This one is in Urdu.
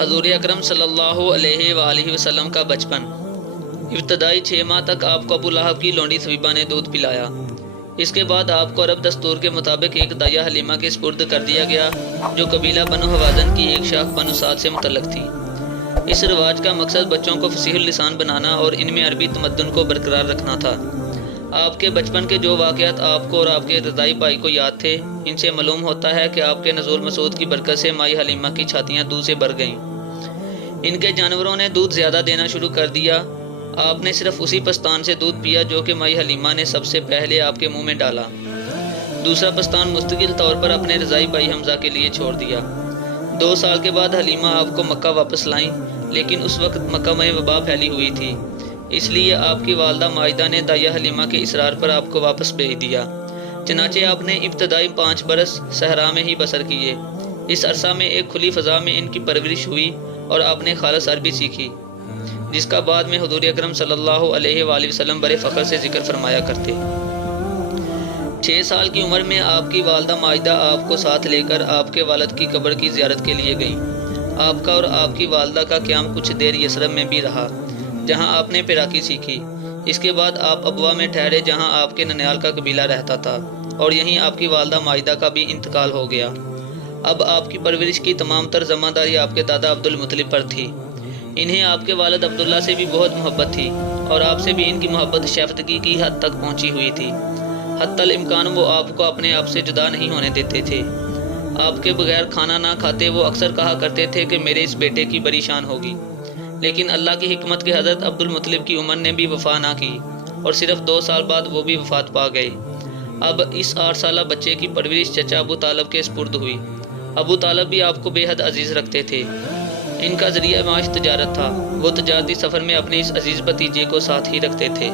حضور اکرم صلی اللہ علیہ وآلہ وسلم کا بچپن۔ ابتدائی 6 ماہ تک آپ کو ابو لہب کی لونڈی سویبہ نے دودھ پلایا۔ اس کے بعد آپ کو عرب دستور کے مطابق ایک دائیہ حلیمہ کے سپرد کر دیا گیا جو قبیلہ بنو حوازن کی ایک شاخ بنو سعد سے متعلق تھی۔ اس رواج کا مقصد بچوں کو فصیح اللسان بنانا اور ان میں عربی تمدن کو برقرار رکھنا تھا۔ آپ کے بچپن کے جو واقعات آپ کو اور آپ کے رضائی بھائی کو یاد تھے، ان سے معلوم ہوتا ہے کہ آپ کے نزول مسعود کی برکت سے مائی حلیمہ کی چھاتیاں دودھ سے بھر گئیں۔ ان کے جانوروں نے دودھ زیادہ دینا شروع کر دیا۔ آپ نے صرف اسی پستان سے دودھ پیا جو کہ مائی حلیمہ نے سب سے پہلے آپ کے منہ میں ڈالا۔ دوسرا پستان مستقل طور پر اپنے رضائی بھائی حمزہ کے لیے چھوڑ دیا۔ 2 سال کے بعد حلیمہ آپ کو مکہ واپس لائیں، لیکن اس وقت مکہ میں وبا پھیلی ہوئی تھی، اس لیے آپ کی والدہ مائدہ نے دائیہ حلیمہ کے اصرار پر آپ کو واپس بھیج دیا۔ چنانچہ آپ نے ابتدائی 5 برس صحرا میں ہی بسر کیے۔ اس عرصہ میں ایک کھلی فضا میں ان کی پرورش ہوئی اور آپ نے خالص عربی سیکھی، جس کا بعد میں حضور اکرم صلی اللہ علیہ وآلہ وسلم بڑے فخر سے ذکر فرمایا کرتے۔ 6 سال کی عمر میں آپ کی والدہ مائدہ آپ کو ساتھ لے کر آپ کے والد کی قبر کی زیارت کے لیے گئیں۔ آپ کا اور آپ کی والدہ کا قیام کچھ دیر یثرب میں بھی رہا، جہاں آپ نے پیراکی سیکھی۔ اس کے بعد آپ ابوا میں ٹھہرے جہاں آپ کے ننیال کا قبیلہ رہتا تھا، اور یہیں آپ کی والدہ مائدہ کا بھی انتقال ہو گیا۔ اب آپ کی پرورش کی تمام تر ذمہ داری آپ کے دادا عبد المطلب پر تھی۔ انہیں آپ کے والد عبداللہ سے بھی بہت محبت تھی، اور آپ سے بھی ان کی محبت شیفتگی کی حد تک پہنچی ہوئی تھی۔ حتی الامکان وہ آپ کو اپنے آپ سے جدا نہیں ہونے دیتے تھے۔ آپ کے بغیر کھانا نہ کھاتے وہ اکثر کہا کرتے تھے کہ میرے اس بیٹے کی بڑی شان ہوگی، لیکن اللہ کی حکمت کے حضرت عبد المطلب کی عمر نے بھی وفا نہ کی، اور صرف 2 سال بعد وہ بھی وفات پا گئے۔ اب اس 8 سالہ بچے کی پرورش چچا ابو طالب کے سپرد ہوئی۔ ابو طالب بھی آپ کو بے حد عزیز رکھتے تھے۔ ان کا ذریعہ معاش تجارت تھا۔ وہ تجارتی سفر میں اپنے اس عزیز بھتیجے کو ساتھ ہی رکھتے تھے۔